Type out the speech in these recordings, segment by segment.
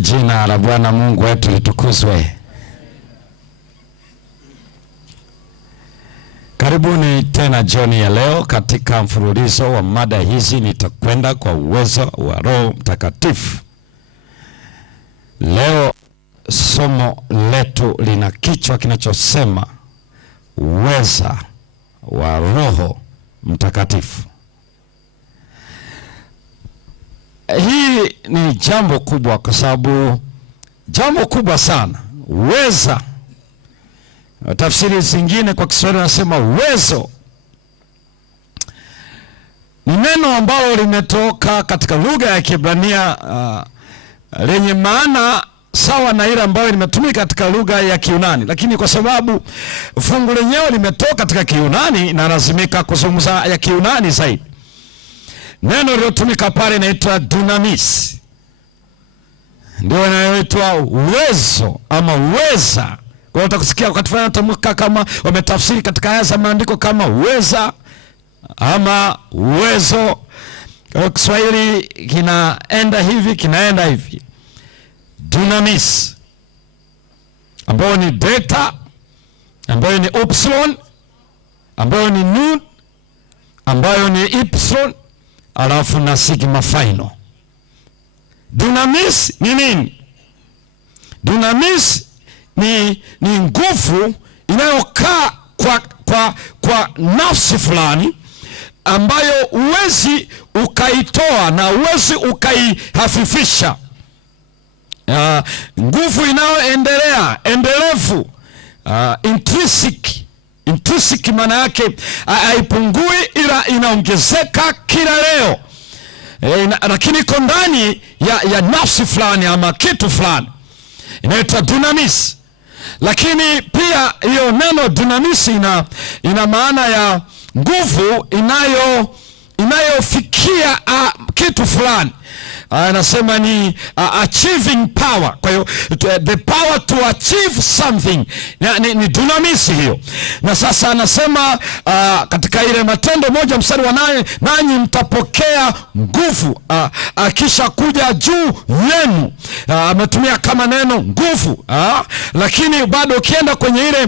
Jina la Bwana Mungu wetu litukuzwe. Karibuni tena jioni ya leo katika mfululizo wa mada hizi. Nitakwenda kwa uwezo wa Roho Mtakatifu. Leo somo letu lina kichwa kinachosema uweza wa Roho Mtakatifu. Hii ni jambo kubwa, kwa sababu jambo kubwa sana. Uweza, tafsiri zingine kwa Kiswahili nasema uwezo, ni neno ambalo limetoka katika lugha ya Kiebrania lenye maana sawa na ile ambayo limetumika katika lugha ya Kiyunani, lakini kwa sababu fungu lenyewe limetoka katika Kiyunani na lazimika kuzungumza ya Kiyunani zaidi. Neno lilotumika pale inaitwa dunamis, ndio inayoitwa uwezo ama uweza. Kwa hiyo utakusikia wakati fulani wanatamka kama wametafsiri katika aya za maandiko kama uweza ama uwezo. Kwa Kiswahili kinaenda hivi, dunamis, ambayo ni delta, ambayo ni upsilon, ambayo ni nun, ambayo ni epsilon, alafu na sigma final. Dunamis ni nini? Dunamis ni nguvu inayokaa kwa nafsi fulani ambayo uwezi ukaitoa na uwezi ukaihafifisha. Nguvu inayoendelea, endelevu, intrinsic maana yake haipungui ila inaongezeka kila leo. Lakini iko ndani ya nafsi fulani ama kitu fulani, inaitwa dunamis. Lakini pia hiyo neno dunamis ina maana ya nguvu inayofikia kitu fulani. Anasema ni achieving power. Kwa hiyo the power to achieve something ni dunamis hiyo. Na sasa anasema katika ile Matendo 1 mstari wa 8, nanyi mtapokea nguvu kisha kuja juu yenu. Ametumia kama neno nguvu, lakini bado ukienda kwenye ile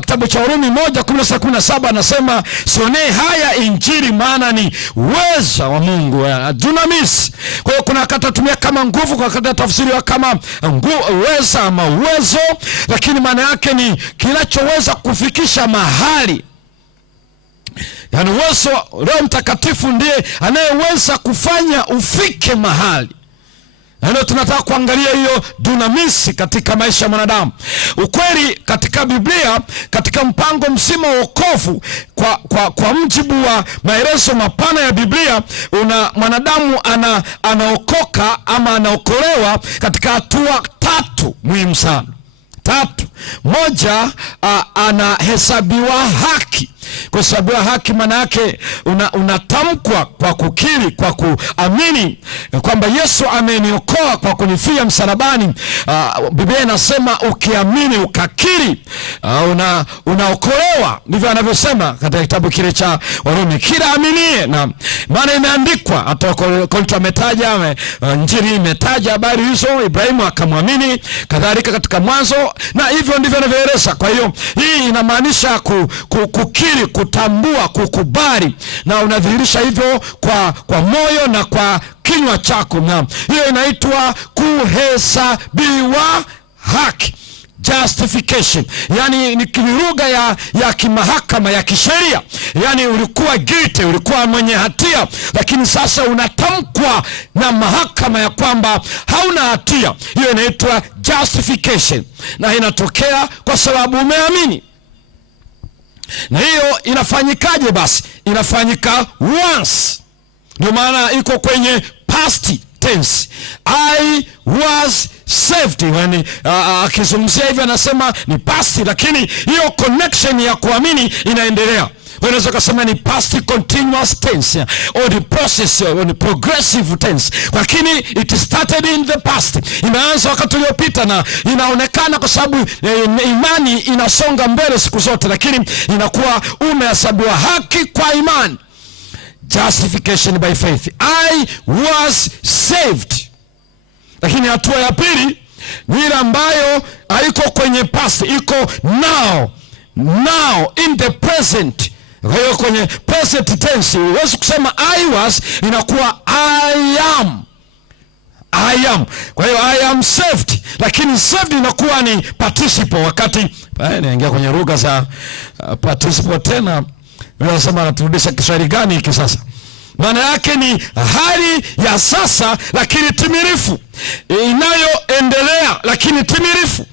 kitabu cha Warumi 1:16-17 anasema sionee haya injili, maana ni uweza wa Mungu, dunamis. Kwa hiyo kuna wakati tumia kama nguvu, kwa wakati tafsiriwa kama uweza ama uwezo, lakini maana yake ni kinachoweza kufikisha mahali. Yaani uwezo, Roho Mtakatifu ndiye anayeweza kufanya ufike mahali. Ndio tunataka kuangalia hiyo dunamisi katika maisha ya mwanadamu. Ukweli katika Biblia, katika mpango mzima wa wokovu, kwa mjibu wa maelezo mapana ya Biblia, mwanadamu anaokoka ama anaokolewa katika hatua 3 muhimu sana. 3. Moja, anahesabiwa haki. Kuhesabiwa haki maana yake unatamkwa kwa kukiri, kwa kuamini kwamba Yesu ameniokoa kwa kunifia msalabani. Biblia inasema ukiamini ukakiri, unaokolewa. Ndivyo anavyosema katika kitabu kile cha Warumi, kila aminie. Na maana imeandikwa, hata Korinto ametaja, Injili imetaja habari hizo, Ibrahimu akamwamini, kadhalika katika Mwanzo, na hivyo ndivyo anavyoeleza. Kwa hiyo hii inamaanisha kukiri, kutambua, kukubali, na unadhihirisha hivyo kwa moyo na kwa kinywa chako, na hiyo inaitwa kuhesabiwa haki, justification. Yani ni lugha ya kimahakama, ya kisheria. Yani ulikuwa guilty, ulikuwa mwenye hatia, lakini sasa unatamkwa na mahakama ya kwamba hauna hatia. Hiyo inaitwa justification, na inatokea kwa sababu umeamini. Na hiyo inafanyikaje basi? Inafanyika once. Ndio maana iko kwenye past tense. I was saved. When akizungumzia hivyo anasema ni past, lakini hiyo connection ya kuamini inaendelea. Unaweza kusema ni past continuous tense, or the process, or the progressive tense, lakini it started in the past. Imeanza wakati uliopita, na inaonekana kwa sababu imani inasonga mbele siku zote, lakini inakuwa umehesabiwa haki kwa imani. Justification by faith. I was saved. Lakini hatua ya pili ni ile ambayo haiko kwenye past, iko now in the present. Kwa hiyo kwenye present tense huwezi kusema I was, inakuwa I am. Kwa hiyo I am saved, lakini saved inakuwa ni participle. Wakati naingia kwenye lugha za participle tena, unasema anaturudisha Kiswahili gani hiki sasa? Maana yake ni hali ya sasa lakini timilifu, inayoendelea lakini timilifu.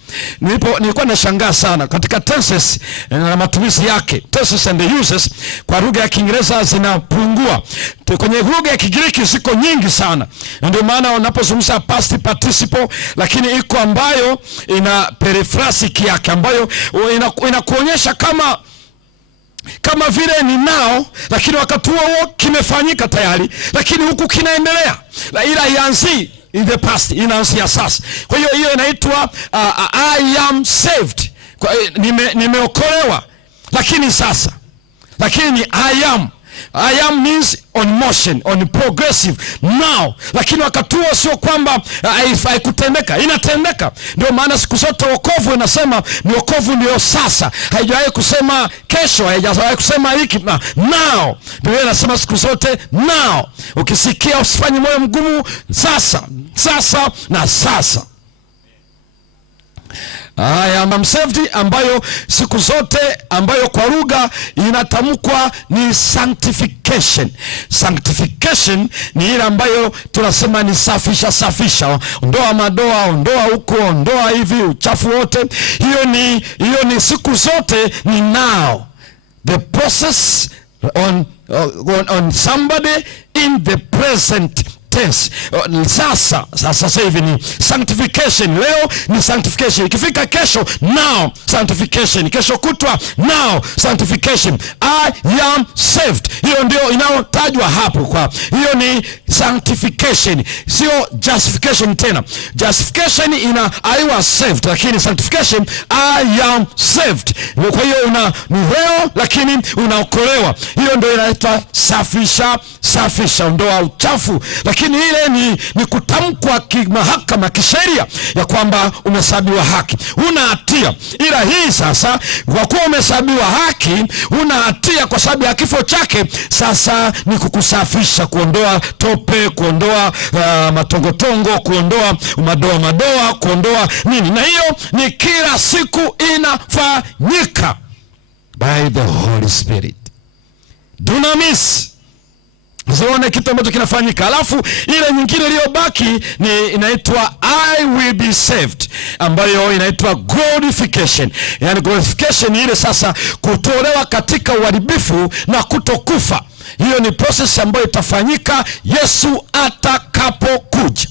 Nilikuwa nashangaa sana katika tenses na matumizi yake. Tenses and the uses kwa lugha ya Kiingereza zinapungua. Kwenye lugha ya Kigiriki ziko nyingi sana. Ndio maana unapozungumza past participle, lakini iko ambayo ina periphrastic yake ambayo inakuonyesha kama vile ni nao, lakini wakati huo kimefanyika tayari, lakini huku kinaendelea, ila ianzi in the past, inaanzia sasa. Kwa hiyo inaitwa I am saved. Nimeokolewa, lakini sasa, lakini I am means on motion, on progressive now. Lakini wakati huo sio kwamba haikutendeka, inatendeka. Ndio maana siku zote wokovu inasema ni wokovu ndio sasa. Haijawahi kusema kesho, haijawahi kusema hiki now. Ndio inasema siku zote now. Ukisikia usifanye moyo mgumu, sasa na sasa. I am saved, ambayo siku zote ambayo kwa lugha inatamkwa ni sanctification. Sanctification ni ile ambayo tunasema ni safisha, ondoa madoa, ondoa huko, ondoa hivi uchafu wote. Hiyo ni siku zote ni now. The process on somebody in the present tense. Sasa hivi ni sanctification. Leo ni sanctification. Ikifika kesho, now sanctification. Kesho kutwa, now sanctification. I am saved. Hiyo ndio inayotajwa hapo. Kwa hiyo ni sanctification, sio justification tena. Justification I was saved, lakini sanctification I am saved. Kwa hiyo ni leo lakini unaokolewa. Hiyo ndio inaitwa safisha, ondoa uchafu. Lakini ile ni kutamkwa kimahakama, kisheria, ya kwamba umehesabiwa haki, una hatia. Ila hii sasa, kwa kuwa umehesabiwa haki, una hatia kwa sababu ya kifo chake, sasa ni kukusafisha, kuondoa tope, kuondoa matongotongo, kuondoa madoa, kuondoa nini. Na hiyo ni kila siku inafanyika by the Holy Spirit. Dunamis. Usione kitu ambacho kinafanyika. Alafu ile nyingine iliyobaki inaitwa I will be saved, ambayo inaitwa glorification. Yani glorification ile sasa kutolewa katika uharibifu na kutokufa. Hiyo ni process ambayo itafanyika Yesu atakapokuja.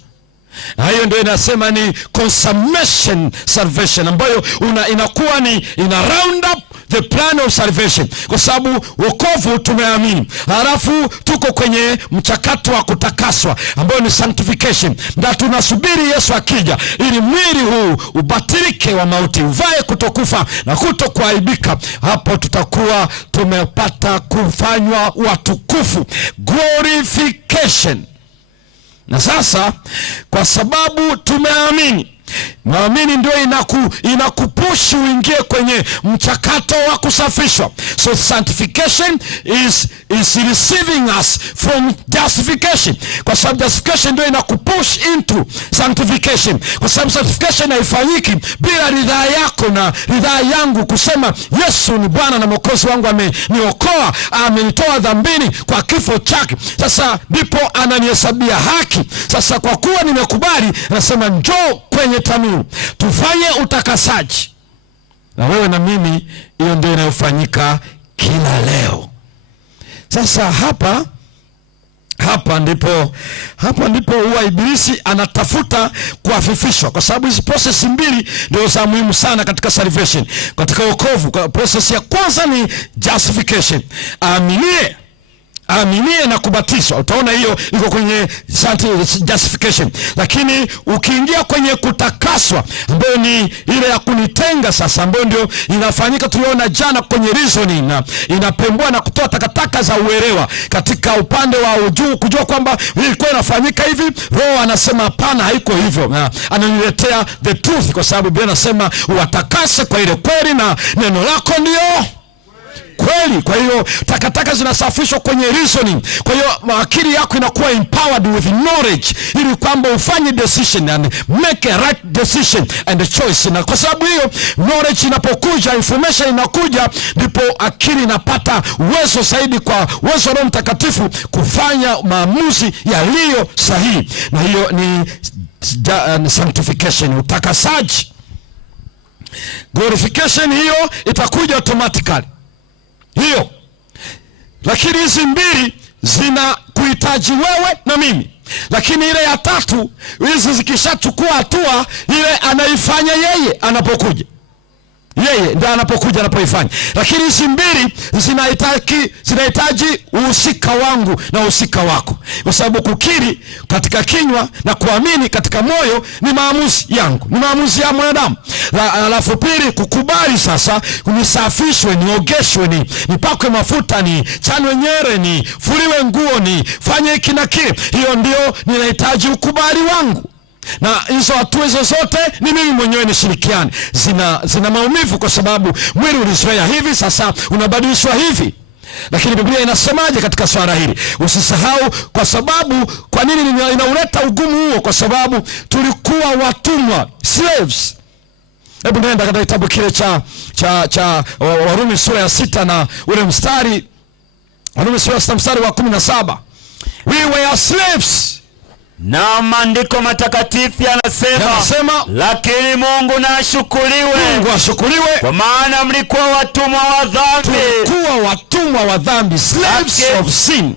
Hiyo ndio inasema ni consummation salvation, ambayo inakuwa ina round up the plan of salvation, kwa sababu wokovu tumeamini, halafu tuko kwenye mchakato wa kutakaswa ambao ni sanctification, na tunasubiri Yesu akija ili mwili huu ubatilike wa mauti, uvae kutokufa na kutokuaibika. Hapo tutakuwa tumepata kufanywa watukufu, glorification. Na sasa kwa sababu tumeamini, maamini ndio inakupushi uingie kwenye mchakato wa kusafishwa. So sanctification is receiving us from justification, kwa sababu justification ndio inakupush into sanctification, kwa sababu sanctification haifanyiki bila ridhaa yako na ridhaa yangu kusema Yesu ni Bwana na Mwokozi wangu, ameniokoa, amenitoa dhambini kwa kifo chake, sasa ndipo ananihesabia haki. Sasa kwa kuwa nimekubali, anasema njoo kwenye tanuru tufanye utakasaji. Na wewe na mimi, hiyo ndio inayofanyika kila leo. Sasa hapa ndipo huwa Ibilisi anatafuta kuafifishwa, kwa sababu hizi process mbili ndio za muhimu sana katika salvation, katika wokovu. Process ya kwanza ni justification. aaminie na kubatizwa. Utaona hiyo iko kwenye justification. Lakini ukiingia kwenye kutakaswa, ambayo ni ile ya kunitenga sasa, ambayo ndio inafanyika tuliona jana kwenye reasoning, na inapembua na kutoa takataka za uelewa katika upande wa ujuu, kujua kwamba ilikuwa inafanyika hivi. Roho anasema hapana, haiko hivyo, na ananiletea the truth, kwa sababu Biblia inasema watakase kwa ile kweli, na neno lako ndio kweli. Kwa hiyo takataka zinasafishwa kwenye reasoning. Kwa hiyo akili yako inakuwa empowered with knowledge, ili kwamba ufanye decision and make a right decision and a choice. Na kwa sababu hiyo knowledge inapokuja, information inakuja, ndipo akili inapata uwezo zaidi, kwa uwezo wa Roho Mtakatifu kufanya maamuzi yaliyo sahihi. Na hiyo ni sanctification, utakasaji. Glorification hiyo itakuja automatically hiyo. Lakini hizi mbili zina kuhitaji wewe na mimi. Lakini ile ya tatu, hizi zikishachukua hatua, ile anaifanya yeye anapokuja. Yeye ndiye anapokuja, anapoifanya. Lakini hizi mbili zinahitaji uhusika wangu na uhusika wako, kwa sababu kukiri katika kinywa na kuamini katika moyo ni maamuzi yangu, ni maamuzi ya mwanadamu. Alafu pili, kukubali sasa, nisafishwe, niogeshwe, nipakwe mafuta, ni chanwe nyere, ni fuliwe nguo, ni fanye hiki na kile. Hiyo ndio ninahitaji ukubali wangu. Na hizo hatua zote ni mimi mwenyewe nishirikiane. Zina maumivu, kwa sababu mwili ulizoea hivi, sasa unabadilishwa hivi. Lakini Biblia inasemaje katika swala hili? Usisahau, kwa sababu kwa nini inauleta ugumu huo? Kwa sababu tulikuwa watumwa, slaves. Hebu nenda katika kitabu kile cha Warumi sura ya 6 na ule mstari, Warumi sura ya 6 mstari wa 17. We were slaves. Na maandiko matakatifu yanasema, lakini Mungu na ashukuriwe. Mungu ashukuriwe, kwa maana mlikuwa watumwa wa dhambi. Tulikuwa watumwa wa dhambi, slaves of sin.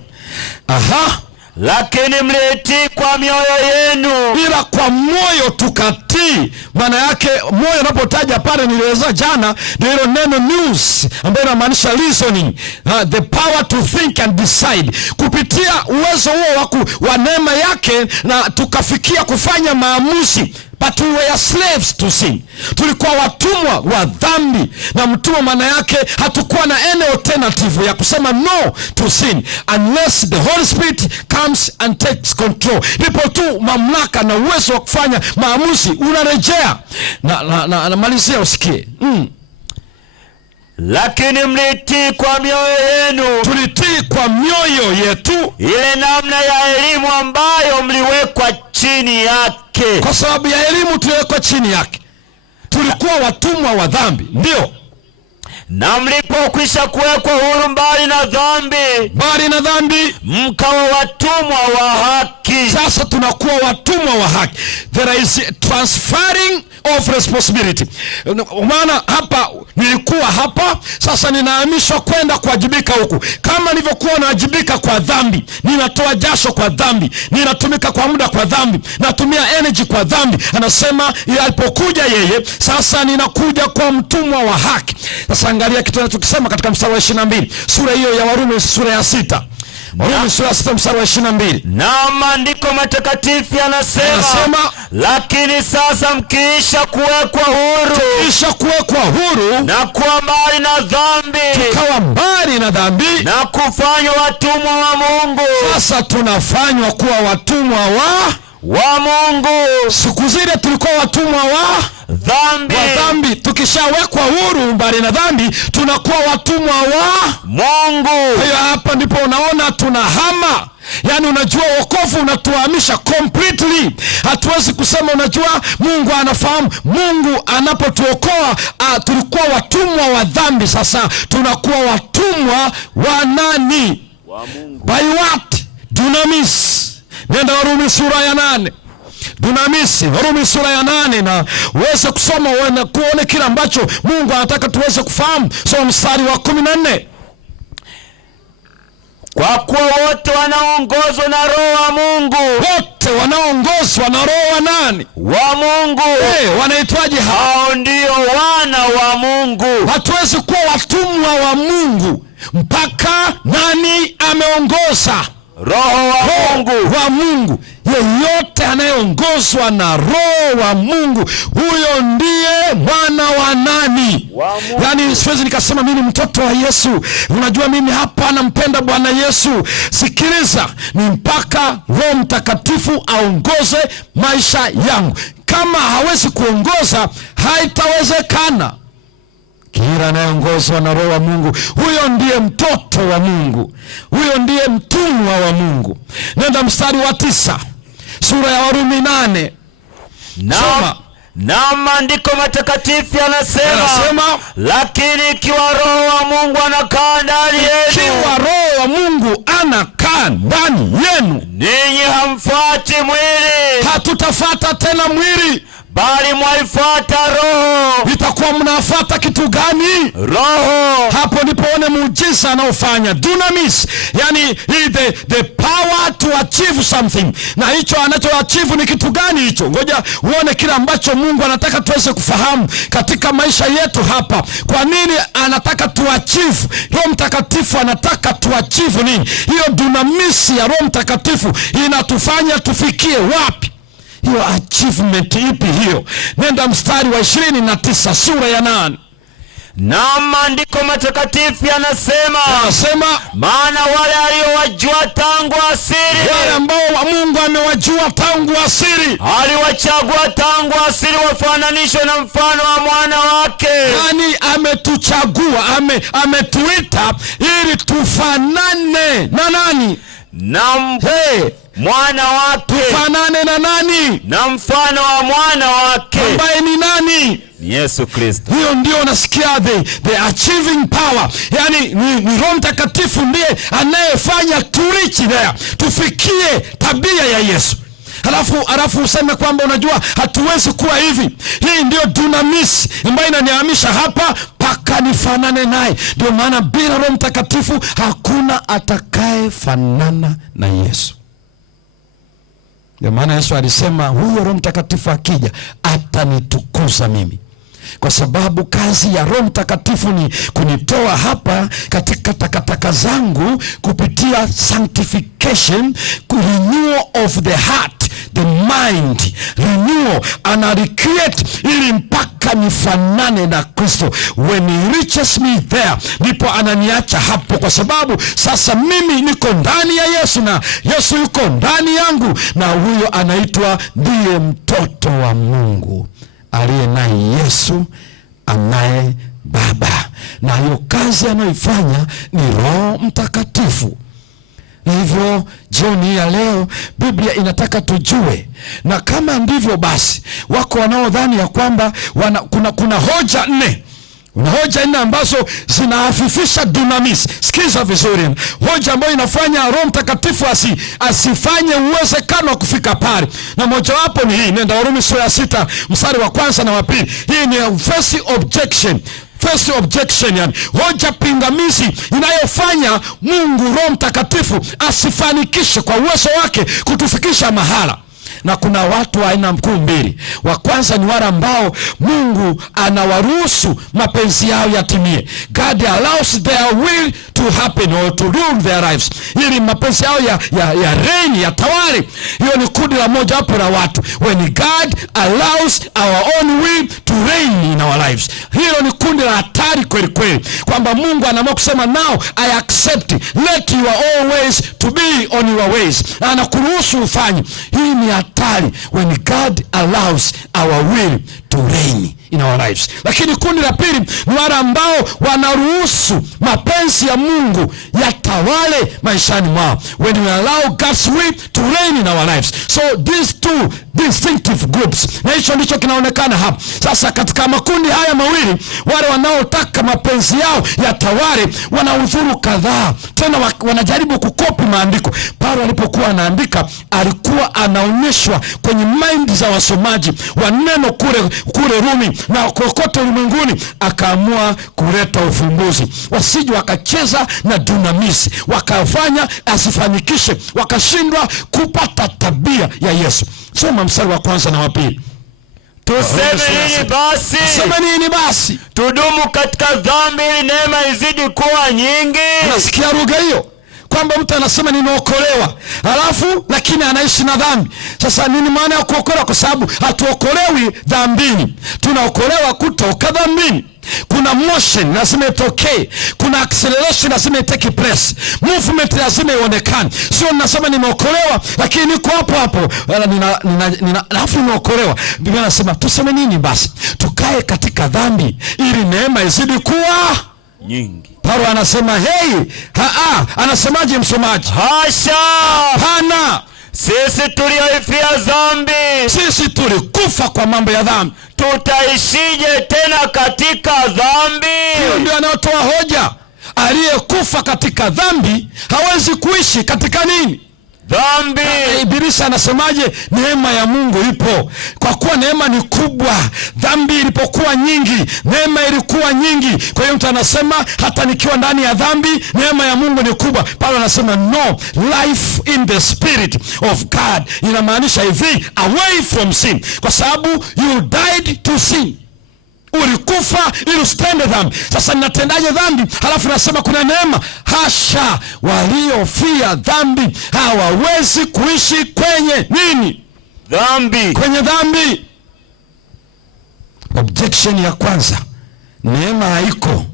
Lakini mlitii kwa mioyo yenu. Ila kwa moyo tukatii. Maana yake moyo unapotaja pale, nilieleza jana, ndio hilo neno news, ambayo inamaanisha reasoning, the power to think and decide. Kupitia uwezo huo wa neema yake, na tukafikia kufanya maamuzi. But we were slaves to sin. Tulikuwa watumwa wa dhambi. Na mtumwa maana yake hatukuwa na any alternative ya kusema no to sin unless the Holy Spirit comes and takes control. Ndipo tu mamlaka na uwezo wa kufanya maamuzi unarejea. Na malizia usikie. Lakini mlitii kwa mioyo yenu. Tulitii kwa mioyo yetu ile namna ya elimu ambayo mliwekwa chini yake. Kwa sababu ya elimu tuliwekwa chini yake. Tulikuwa watumwa wa dhambi, ndio. Na mlipokwisha kuwekwa huru mbali na dhambi, mkawa watumwa wa haki. Sasa tunakuwa watumwa wa haki. There is transferring of responsibility. Maana hapa nilikuwa hapa, sasa ninahamishwa kwenda kuwajibika huku. Kama nilivyokuwa nawajibika kwa dhambi, ninatoa jasho kwa dhambi, ninatumika kwa muda kwa dhambi, natumia energy kwa dhambi. Anasema alipokuja yeye, sasa ninakuja kwa mtumwa wa haki. Sasa angalia kitu anachokisema katika mstari wa 22, sura hiyo ya Warumi sura ya 6. Warumi sura ya 6 mstari wa 22. Na maandiko matakatifu yanasema, lakini sasa mkiisha kuwekwa huru, na kuwa mbali na dhambi, tukawa mbali na dhambi, na kufanywa watumwa wa Mungu. Sasa tunafanywa kuwa watumwa wa Mungu. Siku zile tulikuwa watumwa wa dhambi. Tukishawekwa huru mbali na dhambi, tunakuwa watumwa wa Mungu. Hiyo hapa ndipo unaona tunahama. Yaani unajua wokovu unatuhamisha completely. Hatuwezi kusema unajua Mungu anafahamu. Mungu anapotuokoa, tulikuwa watumwa wa dhambi, sasa tunakuwa watumwa wa nani? Wa Mungu. By what? Dunamis. Nenda Warumi sura ya 8. Dunamisi, Warumi sura ya 8, na uweze kusoma uone kuone kile ambacho Mungu anataka tuweze kufahamu. Soma mstari wa 14. Kwa kuwa wote wanaongozwa na Roho wa Mungu. Wote wanaongozwa na Roho wa nani? Wa Mungu. Wanaitwaje hao? Ndio wana wa Mungu. Hatuwezi kuwa watumwa wa Mungu mpaka nani ameongoza? Roho wa Mungu. Yeyote anayeongozwa na Roho wa Mungu, huyo ndiye mwana wa nani? Yaani siwezi nikasema mimi ni mtoto wa Yesu, unajua mimi hapa nampenda Bwana Yesu. Sikiliza, ni mpaka Roho Mtakatifu aongoze maisha yangu. Kama hawezi kuongoza, haitawezekana. Kila anayeongozwa na Roho wa Mungu, huyo ndiye mtoto wa Mungu, huyo ndiye mtumwa wa Mungu. Nenda mstari wa 9 sura ya Warumi 8. Na maandiko matakatifu yanasema, lakini ikiwa Roho wa Mungu anakaa ndani yenu, ikiwa Roho wa Mungu anakaa ndani yenu, ninyi hamfuati mwili. Hatutafuata tena mwili, bali mwaifuata Roho. Itakuwa mnafuata kitu gani? Roho. Hapo ndipo one muujiza anaofanya dunamis, yani the power to achieve something. Na hicho anachoachieve ni kitu gani hicho? Ngoja uone kile ambacho Mungu anataka tuweze kufahamu katika maisha yetu hapa. Kwa nini anataka tuachieve? Roho Mtakatifu anataka tuachieve nini? Hiyo dunamis ya Roho Mtakatifu inatufanya tufikie wapi? Hiyo achievement ipi hiyo? Nenda mstari wa 29 sura ya 8. Na maandiko matakatifu yanasema, maana wale aliowajua tangu asili, wale ambao Mungu amewajua tangu asili, aliwachagua tangu asili wafananishwe na mfano wa mwana wake. Nani ametuchagua? Ametuita ili tufanane na nani? Mwana wake. Tufanane na nani? Na mfano wa mwana wake, ambaye ni nani? Yesu Kristo. Hiyo ndio unasikia the achieving power. Yani ni Roho Mtakatifu ndiye anayefanya to reach there, tufikie tabia ya Yesu. Halafu useme kwamba unajua hatuwezi kuwa hivi. Hii ndio dunamis ambayo inanihamisha hapa mpaka nifanane naye. Ndio maana bila Roho Mtakatifu hakuna atakayefanana na Yesu. Ndio maana Yesu alisema huyo Roho Mtakatifu akija atanitukuza mimi. Kwa sababu kazi ya Roho Mtakatifu ni kunitoa hapa katika takataka zangu kupitia sanctification, renewal of the heart, the mind, renewal, ana recreate ili mpaka nifanane na Kristo. When he reaches me there, ndipo ananiacha hapo, kwa sababu sasa mimi niko ndani ya Yesu na Yesu yuko ndani yangu, na huyo anaitwa ndiye mtoto wa Mungu aliye naye Yesu anaye Baba, na hiyo kazi anayoifanya ni Roho Mtakatifu. Na hivyo jioni ya leo Biblia inataka tujue, na kama ndivyo basi wako wanaodhani ya kwamba kuna hoja 4. Una hoja 4 ambazo zinahafifisha dunamis. Sikiza vizuri. Hoja ambayo inafanya Roho Mtakatifu asifanye uwezekano wa kufika pale. Na mojawapo ni hii. Nenda Warumi sura ya 6 mstari wa 1 na wa 2. Hii ni first objection, yani hoja pingamizi inayofanya Mungu Roho Mtakatifu asifanikishe kwa uwezo wake kutufikisha mahala. Na kuna watu wa aina kuu mbili. Wa kwanza ni wale ambao Mungu anawaruhusu mapenzi yao yatimie. God allows their will to happen or to rule their lives, ili mapenzi yao ya reign, ya tawali. Hiyo ni kundi la moja hapo la watu. When God allows our own will to reign in our lives, hilo ni kundi la hatari kweli kweli, kwamba Mungu anaamua kusema now I accept, let your own ways to be on your ways, anakuruhusu ufanye. Hii ni hatari when God allows our will to reign in our lives. Lakini kundi la pili ni wale ambao wanaruhusu mapenzi ya Mungu yatawale maishani mwao. When we allow God's will to reign in our lives. So these two distinctive groups, na hicho ndicho kinaonekana hapa. Sasa katika makundi haya mawili, wale wanaotaka mapenzi yao yatawale wana udhuru kadhaa. Tena wanajaribu kukopi maandiko. Paulo alipokuwa anaandika alikuwa anaonyeshwa kwenye mind za wasomaji wa neno kule Rumi na kokote ulimwenguni, akaamua kuleta ufumbuzi. Wasije wakacheza na dunamisi, wakafanya asifanikishe, wakashindwa kupata tabia ya Yesu. Soma mstari wa 1 na wa 2. Tuseme nini basi? Tuseme nini basi? Tudumu katika dhambi ili neema izidi kuwa nyingi? Nasikia lugha hiyo kwamba mtu anasema nimeokolewa, lakini anaishi na dhambi. Sasa nini maana ya kuokolewa? Kwa sababu hatuokolewi dhambini, tunaokolewa kutoka dhambini. Kuna motion lazima itokee, kuna acceleration lazima itake place, movement lazima ionekane. Sio ninasema nimeokolewa lakini niko hapo hapo alafu nimeokolewa. Biblia inasema tuseme nini basi? Tukae katika dhambi ili neema izidi kuwa nyingi. Paulo anasema anasemaje msomaji? Hasha! Hapana. Sisi tulioifia dhambi, sisi tulikufa kwa mambo ya dhambi, tutaishije tena katika dhambi? Hiyo ndio anayotoa hoja. Aliyekufa katika dhambi hawezi kuishi katika nini? Dhambi. Ibilisi anasemaje? Neema ya Mungu ipo. Kwa kuwa neema ni kubwa, dhambi ilipokuwa nyingi, neema ilikuwa nyingi. Kwa hiyo mtu anasema hata nikiwa ndani ya dhambi, neema ya Mungu ni kubwa. Paulo anasema no, life in the spirit of God inamaanisha hivi, away from sin. Kwa sababu you died to sin. Ulikufa ili usitende dhambi. Sasa ninatendaje dhambi halafu nasema kuna neema? Hasha! Waliofia dhambi hawawezi kuishi kwenye nini? Dhambi. Kwenye dhambi. Objection ya kwanza, neema haiko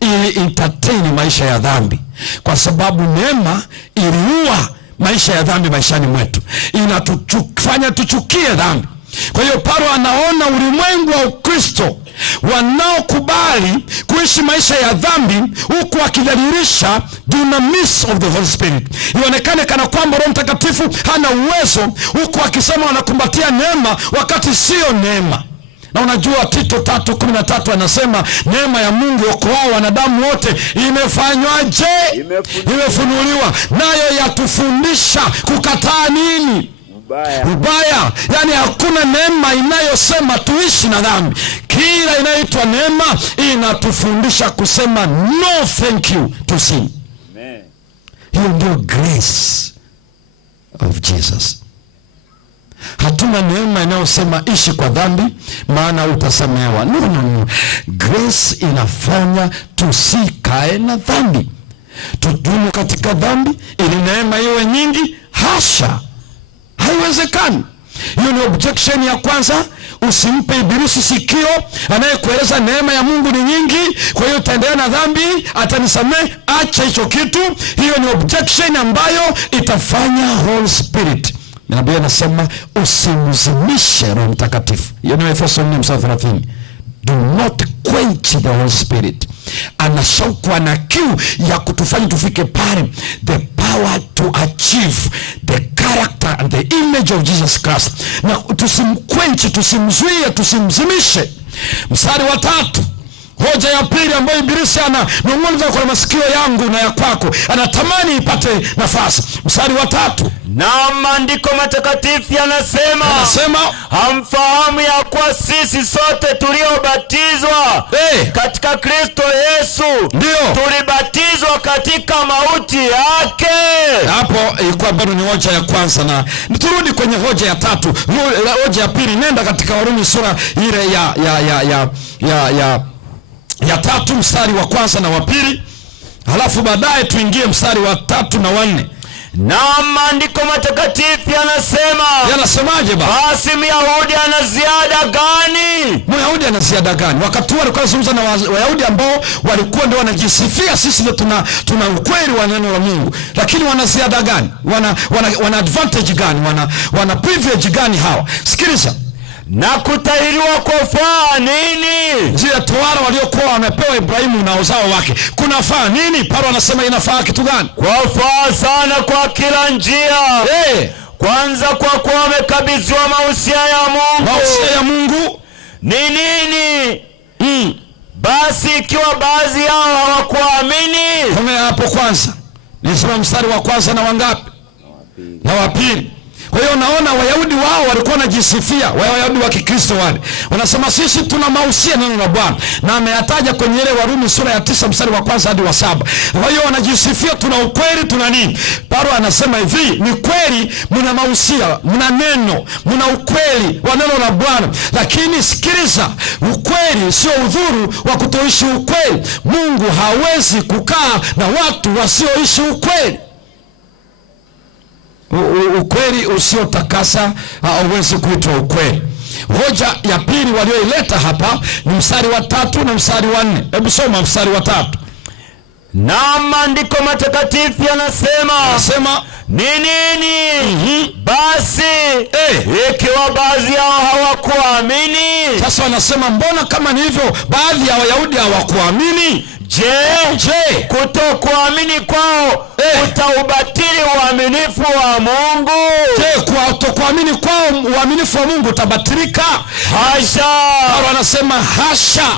ili entertain maisha ya dhambi, kwa sababu neema iliua maisha ya dhambi maishani mwetu, inatufanya tuchukie dhambi. Kwa hiyo Paulo anaona ulimwengu wa Ukristo wanaokubali kuishi maisha ya dhambi huku akidhalilisha dunamis of the Holy Spirit. Ionekane kana kwamba Roho Mtakatifu hana uwezo, huku akisema wanakumbatia neema wakati sio neema. Na unajua Tito 3:13 anasema neema ya Mungu okoao wanadamu wote imefanywaje? Imefunuliwa. Nayo yatufundisha kukataa nini? Ubaya. Yani hakuna neema inayosema tuishi na dhambi. Kila inaitwa neema inatufundisha kusema no thank you to sin. Amen. Hiyo ndio grace of Jesus. Hatuna neema inayosema ishi kwa dhambi maana utasamehewa. No. Grace inafanya tusikae na dhambi, tudumu katika dhambi ili neema iwe nyingi. Hasha! Haiwezekani. Hiyo ni objection ya kwanza. Usimpe ibilisi sikio anayekueleza neema ya Mungu ni nyingi, kwa hiyo utaendelea na dhambi, atanisamehe. Acha hicho kitu. Hiyo ni objection ambayo itafanya Holy Spirit. Nabii anasema usimzimishe Roho Mtakatifu. Hiyo ni Efeso 4:30. Do not quench the Holy Spirit. Ana shauku, ana kiu ya kutufanya tufike pale, the power to achieve the character and the image of Jesus Christ. Na tusimquench, tusimzuie, tusimzimishe. Mstari wa 3, hoja ya pili ambayo ibilisi ananong'oneza kwa masikio yangu na ya kwako, anatamani ipate nafasi. Mstari wa 3, na maandiko matakatifu yanasema, hamfahamu ya kuwa sisi sote tuliobatizwa katika Kristo Yesu tulibatizwa katika mauti yake. Hapo ilikuwa bado ni hoja ya kwanza, na turudi kwenye hoja ya 3. Hoja ya pili, nenda katika Warumi sura ile ya 3 mstari wa kwanza na wa pili, halafu baadaye tuingie mstari wa 3 na 4. Na maandiko matakatifu yanasemaje? Basi Myahudi ana ziada gani? Myahudi ana ziada gani? Wakati huo alikuwa anazungumza na Wayahudi ambao walikuwa ndio wanajisifia, sisi ndio tuna ukweli wa neno la Mungu. Lakini wana ziada gani? Wana advantage gani? Wana privilege gani hawa? Sikiliza. Na kutahiriwa kwafaa nini? Zile tohara waliokuwa wamepewa Ibrahimu na uzao wake kunafaa nini? Paulo anasema inafaa kitu gani? Kwafaa sana kwa kila njia. Kwanza kwa kuwa wamekabidhiwa mausia ya Mungu. Mausia ya Mungu ni nini? Basi ikiwa baadhi yao hawakuamini. Kama hapo kwanza nilisema mstari wa kwanza na wangapi? Na wa pili. Kwa hiyo naona Wayahudi wao walikuwa wanajisifia, Wayahudi wa Kikristo wale wanasema sisi tuna mahusia neno la Bwana, na ameyataja kwenye ile Warumi sura ya 9 mstari wa 1 hadi wa 7. Kwa hiyo wanajisifia tuna ukweli, tuna nini? Paulo anasema hivi, ni kweli mna mahusia, mna neno, mna ukweli wa neno la Bwana, lakini sikiliza, ukweli sio udhuru wa kutoishi ukweli. Mungu hawezi kukaa na watu wasioishi ukweli. Ukweli usiotakasa hauwezi kuitwa ukweli. Hoja ya pili walioileta hapa ni mstari wa 3 na mstari wa 4. Hebu soma mstari wa 3. Na maandiko matakatifu yanasema ni nini basi ikiwa baadhi yao hawakuamini? Sasa wanasema mbona kama ni hivyo baadhi ya Wayahudi hawakuamini? Je, kutokuamini kwao utaubatili uaminifu wa Mungu? Je, kutokuamini kwao uaminifu wa Mungu utabatilika? Hasha! Paulo anasema hasha.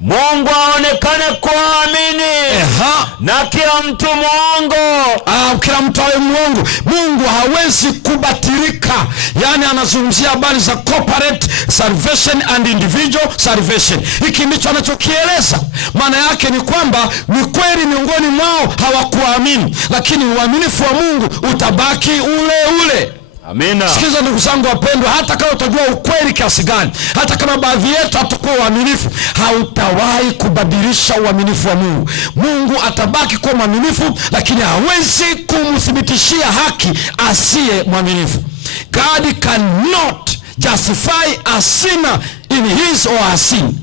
Mungu aonekane kuamini na kila mtu mwongo. Kila mtu awe mwongo. Mungu hawezi kubatilika. Yani anazungumzia habari za corporate salvation and individual salvation. Hiki ndicho anachokieleza. Maana yake ni kwamba ni kweli miongoni mwao hawakuamini, lakini uaminifu wa Mungu utabaki ule ule. Amina. Sikiza ndugu zangu wapendwa, hata kama utajua ukweli kiasi gani, hata kama baadhi yetu hatakuwa waaminifu, hautawahi kubadilisha uaminifu wa Mungu. Mungu atabaki kuwa mwaminifu, lakini hawezi kumthibitishia haki asiye mwaminifu. God cannot justify a sinner in his or her sin.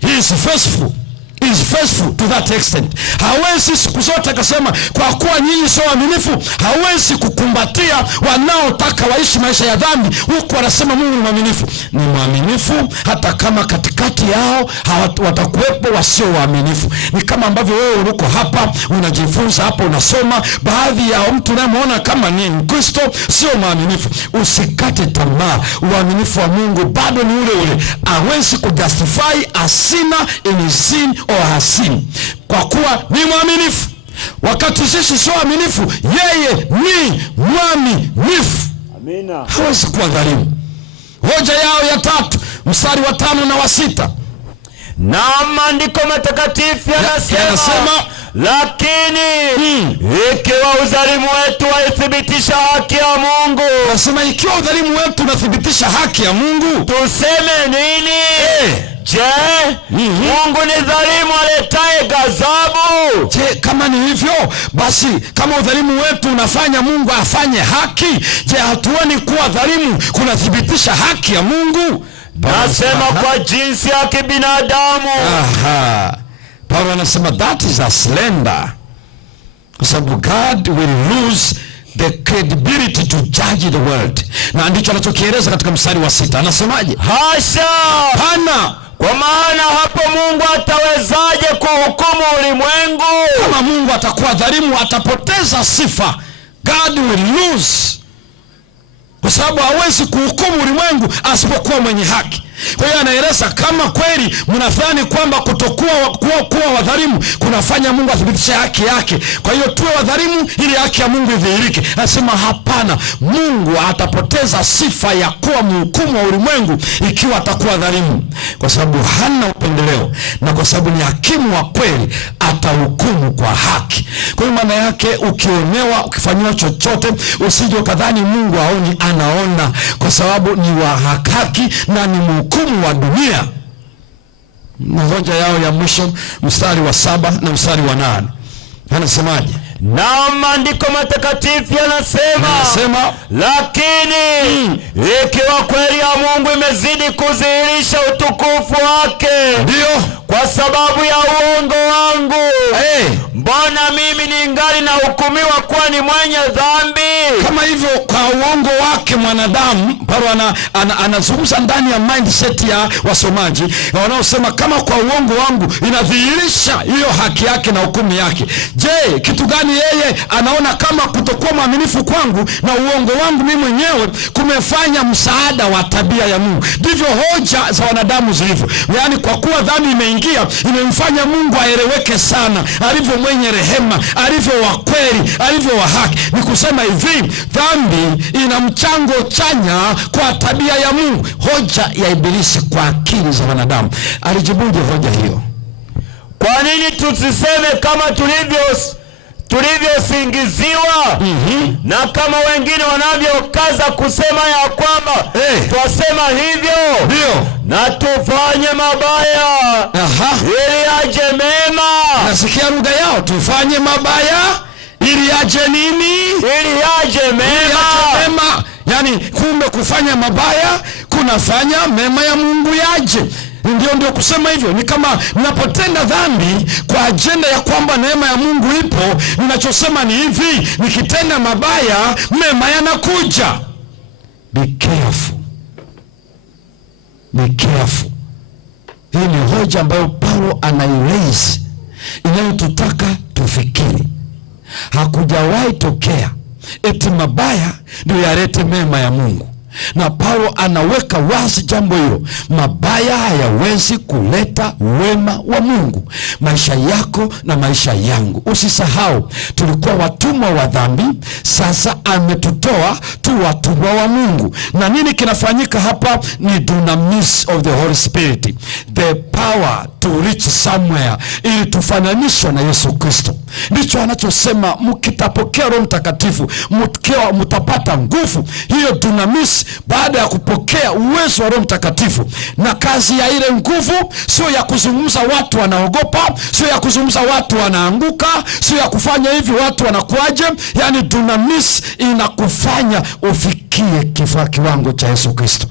He is faithful. Is faithful to that extent. Hawezi siku zote akasema kwa kuwa nyinyi sio waaminifu, hawezi kukumbatia wanaotaka waishi maisha ya dhambi huku anasema Mungu ni mwaminifu. Ni mwaminifu hata kama katikati yao watakuwepo wasio waaminifu. Ni kama ambavyo wewe uko hapa unajifunza hapa unasoma, baadhi ya mtu unayemwona kama ni Mkristo sio mwaminifu. Usikate tamaa, uaminifu wa Mungu bado ni ule ule. Hawezi kujustify a sinner in his sin or her sin, kwa kuwa ni mwaminifu. Wakati sisi sio waaminifu, yeye ni mwaminifu. Amina. Hawezi kuwa dhalimu. Hoja yao ya 3 mstari wa 5 na wa 6. Na maandiko matakatifu yanasema lakini ikiwa udhalimu wetu waithibitisha haki ya Mungu. Nasema ikiwa udhalimu wetu unathibitisha haki ya Mungu, tuseme nini? Je, Mungu ni dhalimu aletaye ghadhabu? Je, kama ni hivyo basi, kama udhalimu wetu unafanya Mungu afanye haki, je, hatuoni kuwa dhalimu kunathibitisha haki ya Mungu? Nasema kwa jinsi ya kibinadamu. Paulo anasema that is a slander, kwa sababu God will lose the credibility to judge the world. Na ndicho anachokieleza katika mstari wa 6. Anasemaje? Hasha! Hana! Kwa maana hapo Mungu atawezaje kuhukumu ulimwengu? Kama Mungu atakuwa dhalimu atapoteza sifa. God will lose, kwa sababu hawezi kuhukumu ulimwengu asipokuwa mwenye haki. Kwa hiyo anaeleza kama kweli mnadhani kwamba kuwa wadhalimu kunafanya Mungu athibitishe haki yake, kwa hiyo tuwe wadhalimu ili haki ya Mungu idhihirike. Anasema hapana, Mungu atapoteza sifa ya kuwa mhukumu wa ulimwengu ikiwa atakuwa dhalimu, kwa sababu hana upendeleo, na kwa sababu ni hakimu wa kweli atahukumu kwa haki. Kwa hiyo maana yake ukionewa, ukifanyiwa chochote, usije kadhani Mungu haoni, anaona, kwa sababu ni wa haki na ni mhukumu wa dunia. Na hoja yao ya mwisho mstari wa 7 na mstari wa 8. Anasemaje? Na maandiko matakatifu yanasema lakini ikiwa kweli ya Mungu imezidi kudhihirisha utukufu wake, ndio kwa sababu ya uongo wangu, mbona mimi ningali na hukumiwa kuwa ni mwenye dhambi? Kama hivyo kwa uongo wake mwanadamu, Paulo anazungumza ndani ya mindset ya wasomaji wanaosema kama kwa uongo wangu inadhihirisha hiyo haki yake na hukumu yake. Je, kitu gani yeye anaona kama kutokuwa mwaminifu kwangu na uongo wangu mimi mwenyewe kumefanya msaada wa tabia ya Mungu? Ndivyo hoja za wanadamu zilivyo. Yaani kwa kuwa dhambi imeingia, imemfanya Mungu aeleweke sana alivyo mwenye mwenye rehema, alivyo wa kweli, alivyo wa haki. Ni kusema hivi, dhambi ina mchango chanya kwa tabia ya Mungu. Hoja ya Ibilisi kwa akili za wanadamu, alijibuje hoja hiyo? Kwa nini tusiseme kama tulivyosingiziwa? Na kama wengine wanavyokaza kusema ya kwamba twasema hivyo, ndio, na tufanye mabaya ili aje mema. Nasikia lugha yao, tufanye mabaya ili aje nini? Ili aje mema. Yani kumbe kufanya mabaya kunafanya mema ya Mungu yaje. Ndio kusema hivyo. Ni kama ninapotenda dhambi kwa ajenda ya kwamba neema ya Mungu ipo, ninachosema ni hivi, nikitenda mabaya mema yanakuja. Be careful. Be careful. Hii ni hoja ambayo Paulo anairaise, inayotutaka tufikiri. Hakujawahi tokea eti mabaya ndio yalete mema ya Mungu. Na Paulo anaweka wazi jambo hilo. Mabaya hayawezi kuleta wema wa Mungu. Maisha yako na maisha yangu, usisahau tulikuwa watumwa wa dhambi, sasa ametutoa tu watumwa wa Mungu. Na nini kinafanyika hapa? Ni dunamis of the Holy Spirit, the power to reach somewhere, ili tufananishwe na Yesu Kristo. Ndicho anachosema, mkitapokea Roho Mtakatifu mtapata nguvu. Hiyo dunamis, baada ya kupokea uwezo wa Roho Mtakatifu, na kazi ya ile nguvu sio ya kuzungumza watu wanaogopa, sio ya kuzungumza watu wanaanguka, sio ya kufanya hivi watu wanakuaje. Yani dunamis inakufanya ufikie kiwango cha Yesu Kristo.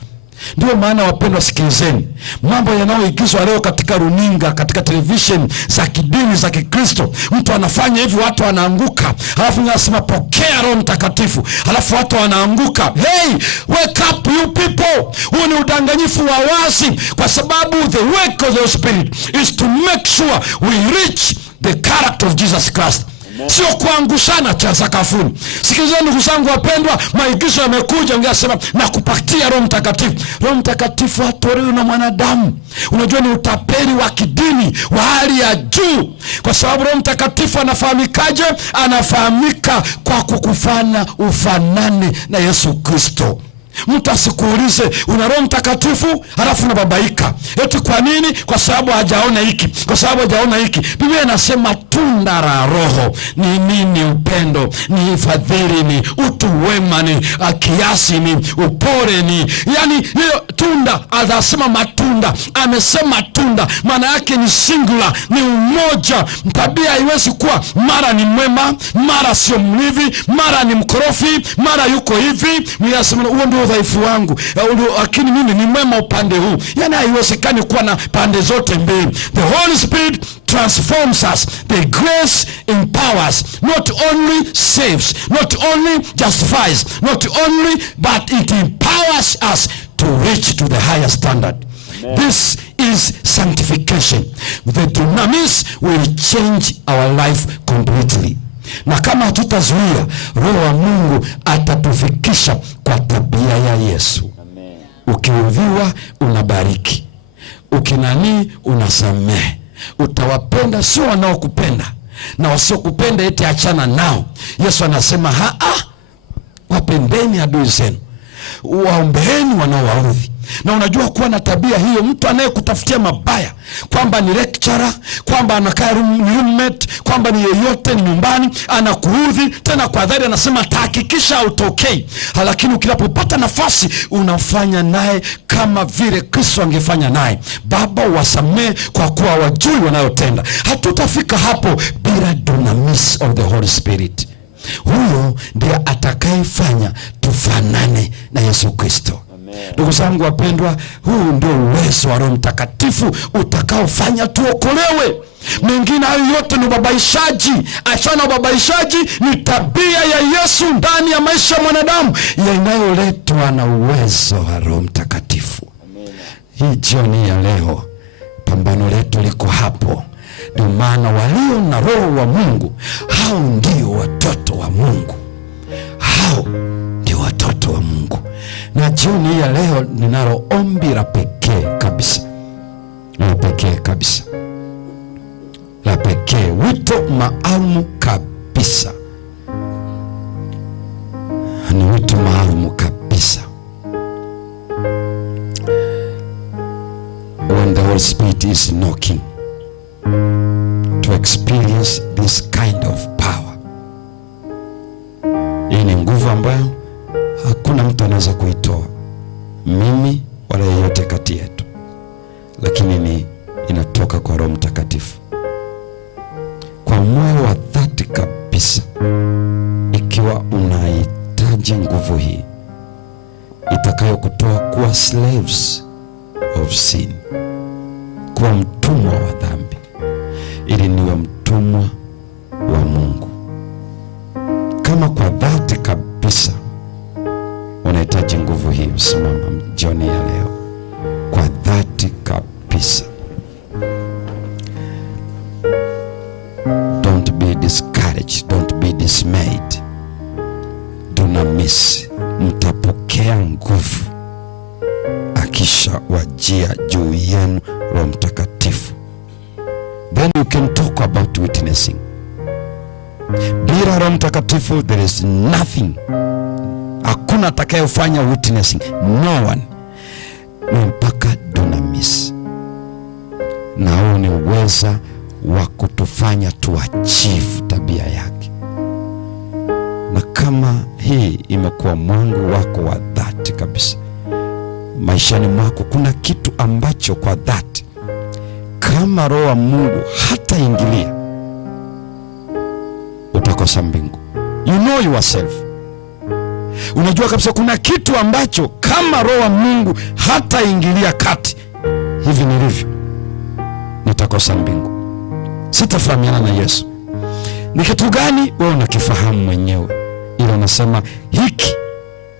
Ndio maana wapendwa, sikilizeni, mambo yanayoigizwa leo katika runinga, katika television za kidini za Kikristo, mtu anafanya hivi watu wanaanguka, halafu anasema pokea Roho Mtakatifu, halafu watu wanaanguka. Hey, wake up you people. Huu ni udanganyifu wa wazi, kwa sababu the work of the Spirit is to make sure we reach the character of Jesus Christ. Sio kuangushana cha sakafuni. Sikilizeni ndugu zangu wapendwa, maigizo yamekuja, ungesema na kupatia Roho Mtakatifu. Roho Mtakatifu hatolewi na mwanadamu. Unajua ni utapeli wa kidini wa hali ya juu, kwa sababu Roho Mtakatifu anafahamikaje? Anafahamika kwa kukufanya ufanane na Yesu Kristo. Mtu asikuulize una Roho Mtakatifu halafu unababaika. Eti kwa nini? Kwa sababu hajaona hiki, kwa sababu hajaona hiki. Biblia inasema tunda la Roho ni nini? Upendo, ni fadhili, ni utu wema, ni kiasi, ni upole, ni yani hiyo tunda. Anasema matunda, amesema tunda, maana yake ni singular, ni umoja. Tabia haiwezi kuwa mara ni mwema, mara sio mwivi, mara ni mkorofi, mara yuko hivi. Mnasema huo ndio udhaifu wangu, lakini mimi ni mwema upande huu. Yani haiwezekani kuwa na pande zote mbili. The Holy Spirit transforms us. The grace empowers, not only saves, not only justifies, not only, but it empowers us to reach to the higher standard. Amen. This is sanctification. The dunamis will change our life completely. Na kama hatutazuia, Roho wa Mungu atatufikisha kwa tabia ya Yesu. Amen. Ukiudhiwa unabariki, ukinani unasamehe. Utawapenda sio wanaokupenda, na wasiokupenda eti achana nao. Yesu anasema wapendeni adui zenu, waombeeni wanaowaudhi. Na unajua kuwa na tabia hiyo, mtu anayekutafutia mabaya, kwamba ni lecturer, kwamba anakaa roommate, kwamba ni yeyote, ni nyumbani, anakuudhi tena kwa dhari, anasema tahakikisha hautokei. Lakini ukipata nafasi unafanya naye kama vile Kristo angefanya naye. Baba, wasamee kwa kuwa wajui wanayotenda. Hatutafika hapo bila dunamis of the Holy Spirit. Huyo ndiye atakayefanya tufanane na Yesu Kristo. Ndugu zangu wapendwa, huu ndio uwezo wa Roho Mtakatifu utakaofanya tuokolewe. Mengine hayo yote ni ubabaishaji. Achana ubabaishaji, ni tabia ya Yesu ndani ya maisha ya mwanadamu inayoletwa na uwezo wa Roho Mtakatifu. Hii jioni ya leo pambano letu liko hapo. Ndio maana walio na Roho wa Mungu, hao ndio watoto wa Mungu. Hao ndio watoto wa Mungu. Na jioni ya leo ninalo ombi la pekee kabisa, la pekee kabisa. la pekee, wito maalum kabisa. Ni wito maalum kabisa. When the Holy Spirit is knocking, to experience this kind of power. Hii ni nguvu ambayo hakuna mtu anaweza kuitoa, mimi wala yeyote kati yetu, lakini inatoka kwa Roho Mtakatifu kwa moyo wa dhati kabisa. Ikiwa unahitaji nguvu hii itakayokutoa kuwa slaves of sin, kuwa mtumwa wa dhambi, ili niwe mtumwa wa Mungu. Kama kwa dhati kabisa unahitaji nguvu hii, simama jioni ya leo kwa dhati kabisa. Don't be discouraged, don't be dismayed. Do not miss. Mtapokea nguvu akisha wajia juu yenu Roho Mtakatifu. Then you can talk about witnessing. Bila Roho Mtakatifu there is nothing. Hakuna atakayefanya witnessing. No one. Ni mpaka dunamis. Na huo ni uweza wa kutufanya tuachieve tabia yake. Na kama hii imekuwa mwangu wako wa dhati kabisa maishani mwako, kuna kitu ambacho kwa dhati kama Roho wa Mungu hata ingilia, utakosa mbingu. You know yourself. Unajua kabisa kuna kitu ambacho kama Roho wa Mungu hata ingilia kati, hivi nilivyo, nitakosa mbingu, sitafahamiana na Yesu. Ni kitu gani? Wewe unakifahamu mwenyewe, ila unasema hiki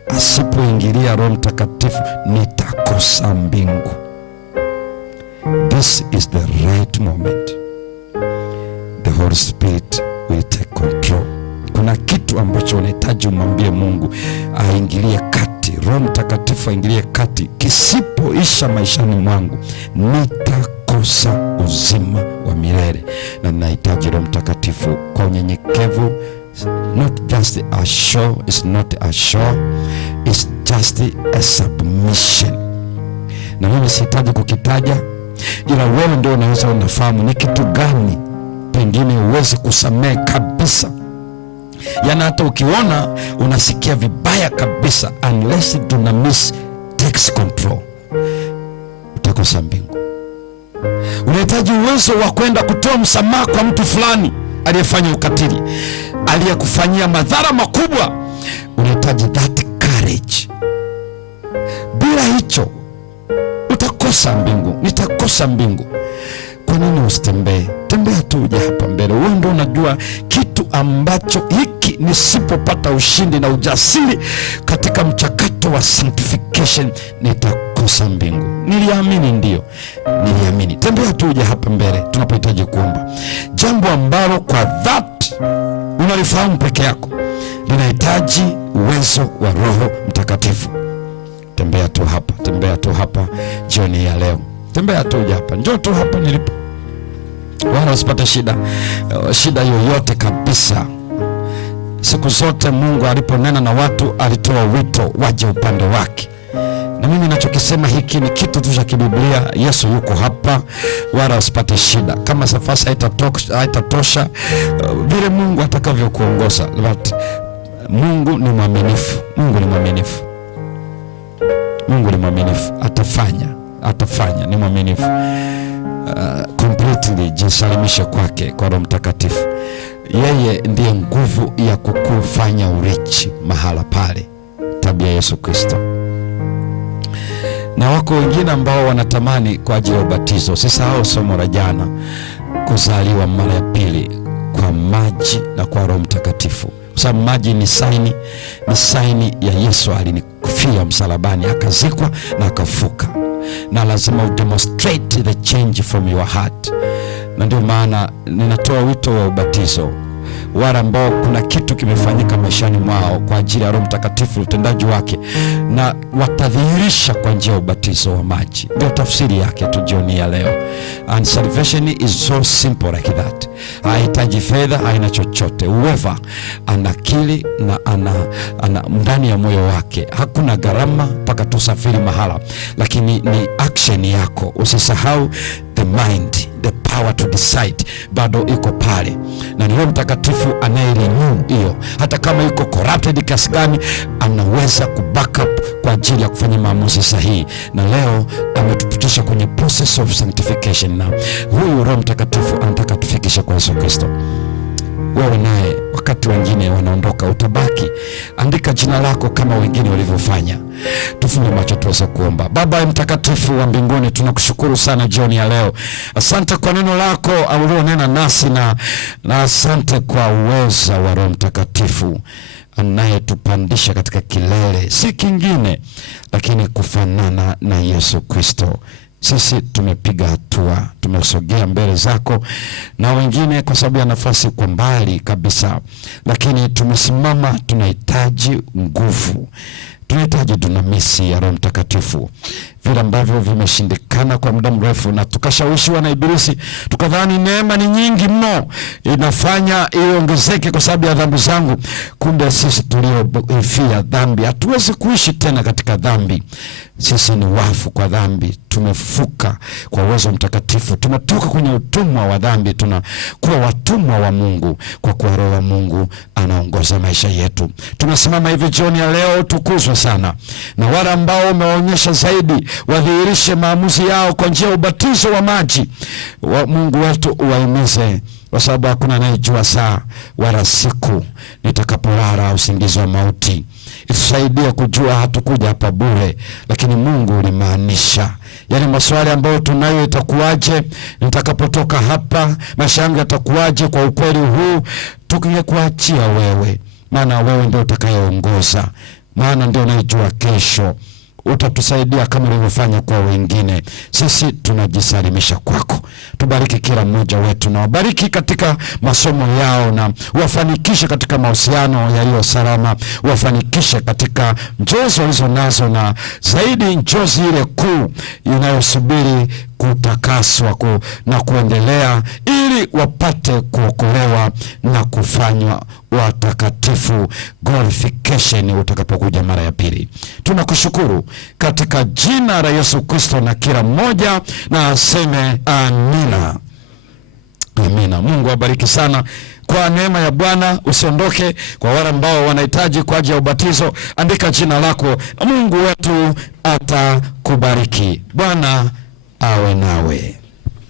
asipoingilia Roho Mtakatifu nitakosa mbingu. This is the right moment. The Holy Spirit will take control. Kuna kitu ambacho unahitaji umwambie Mungu aingilie kati, Roho Mtakatifu aingilie kati. Kisipoisha maishani mwangu nitakosa uzima wa milele, na ninahitaji Roho Mtakatifu kwa unyenyekevu. Not just a show, it's not a show, it's just a submission. Na mimi sihitaji kukitaja, ila wewe ndio unaweza unafahamu ni kitu gani pengine uwezi kusamehe kabisa. Yana hata ukiona unasikia vibaya kabisa, unless dunamis takes control, utakosa mbingu. Unahitaji uwezo wa kwenda kutoa msamaha kwa mtu fulani aliyefanya ukatili, aliyekufanyia madhara makubwa. Unahitaji that courage. Bila hicho utakosa mbingu, nitakosa mbingu. Kwa nini usitembee? Tembea tu uje hapa mbele. Wewe ndio unajua kitu ambacho hiki nisipopata ushindi na ujasiri katika mchakato wa sanctification nitakosa mbingu. Niliamini, ndio niliamini. Tembea tu uje hapa mbele tunapohitaji kuomba jambo ambalo kwa dhati unalifahamu peke yako, linahitaji uwezo wa Roho Mtakatifu. Tembea tu hapa, tembea tu hapa jioni ya leo. Tembea tu uje hapa, njoo tu hapa nilipo, wala usipate shida yoyote kabisa. Siku zote Mungu aliponena na watu alitoa wito waje upande wake. Na mimi ninachokisema hiki ni kitu tu cha kibiblia. Yesu yuko hapa, wala usipate shida. Kama safari haitatosha, vile Mungu atakavyokuongoza. But Mungu ni mwaminifu. Mungu ni mwaminifu. Mungu ni mwaminifu. Atafanya, ni mwaminifu. Completely jisalimishe kwake, kwa Roho Mtakatifu. Yeye ndiye nguvu ya kukufanya urichi mahala pale, tabia Yesu Kristo. Na wako wengine ambao wanatamani kwa ajili ya ubatizo. Usisahau somo la jana, kuzaliwa mara ya pili kwa maji na kwa Roho Mtakatifu. Kwa sababu maji ni saini ya Yesu alikufia msalabani, akazikwa na akafuka, na lazima udemonstrate the change from your heart. Na ndio maana ninatoa wito wa ubatizo. wale ambao kuna kitu kimefanyika maishani mwao kwa ajili ya Roho Mtakatifu, utendaji wake, na watadhihirisha kwa njia ya ubatizo wa maji. Ndio tafsiri yake tu jioni ya leo. And salvation is so simple like that. Haihitaji fedha, haina chochote. Whoever anakili na ana ndani ya moyo wake, hakuna gharama mpaka tusafiri mahala, lakini ni action yako. Usisahau the mind, the power to decide bado iko pale, na ni Roho Mtakatifu anayerenew hiyo. Hata kama iko corrupted kiasi gani, anaweza kubackup kwa ajili ya kufanya maamuzi sahihi. Na leo ametupitisha kwenye process of sanctification, na huyu Roho Mtakatifu anataka tufikishe kwa Yesu Kristo. Wewe naye wakati wengine wanaondoka, utabaki, andika jina lako kama wengine walivyofanya. Tufunge macho tuweze kuomba. Baba mtakatifu wa mbinguni, tunakushukuru sana jioni ya leo. Asante kwa neno lako ulilonena nasi, na asante kwa uweza wa Roho Mtakatifu anayetupandisha katika kilele, si kingine lakini kufanana na Yesu Kristo. Sisi tumepiga hatua, tumesogea mbele zako, na wengine kwa sababu ya nafasi kwa mbali kabisa, lakini tumesimama. Tunahitaji nguvu, tunahitaji dunamisi ya Roho Mtakatifu, vile ambavyo vimeshindikana kwa muda mrefu, na tukashawishiwa na Ibilisi, tukadhani neema ni nyingi mno, inafanya iongezeke kwa sababu ya dhambi zangu. Kumbe sisi tulioifia dhambi hatuwezi kuishi tena katika dhambi. Sisi ni wafu kwa dhambi, tumefuka kwa uwezo mtakatifu, tumetoka kwenye utumwa wa dhambi, tunakuwa watumwa wa Mungu kwa kuwa Roho wa Mungu anaongoza maisha yetu. Tunasimama hivi jioni ya leo, tukuzwe sana, na wale ambao umeonyesha zaidi wadhihirishe maamuzi yao kwa njia ya ubatizo wa maji. Mungu wetu uwaimize, kwa sababu hakuna anayejua saa wala siku nitakapolala usingizi wa mauti. Itusaidie kujua hatukuja hapa bure, lakini Mungu ulimaanisha. Yaani maswali ambayo tunayo, itakuwaje nitakapotoka hapa, maisha yangu yatakuwaje kwa ukweli huu, tukikuachia wewe, maana wewe ndio utakayeongoza, maana ndio unayejua kesho. Utatusaidia kama ulivyofanya kwa wengine. Sisi tunajisalimisha kwako. Tubariki kila mmoja wetu, na wabariki katika masomo yao, na wafanikishe katika mahusiano yaliyo salama, wafanikishe katika njozi walizo nazo, na zaidi njozi ile kuu inayosubiri kutakaswa na kuendelea, ili wapate kuokolewa na kufanywa watakatifu, glorification utakapokuja mara ya pili. Tunakushukuru katika jina la Yesu Kristo, na kila mmoja na aseme amina. Amina. Mungu awabariki sana kwa neema ya Bwana. Usiondoke. Kwa wale ambao wanahitaji kwa ajili ya ubatizo, andika jina lako, Mungu wetu atakubariki. Bwana awe nawe.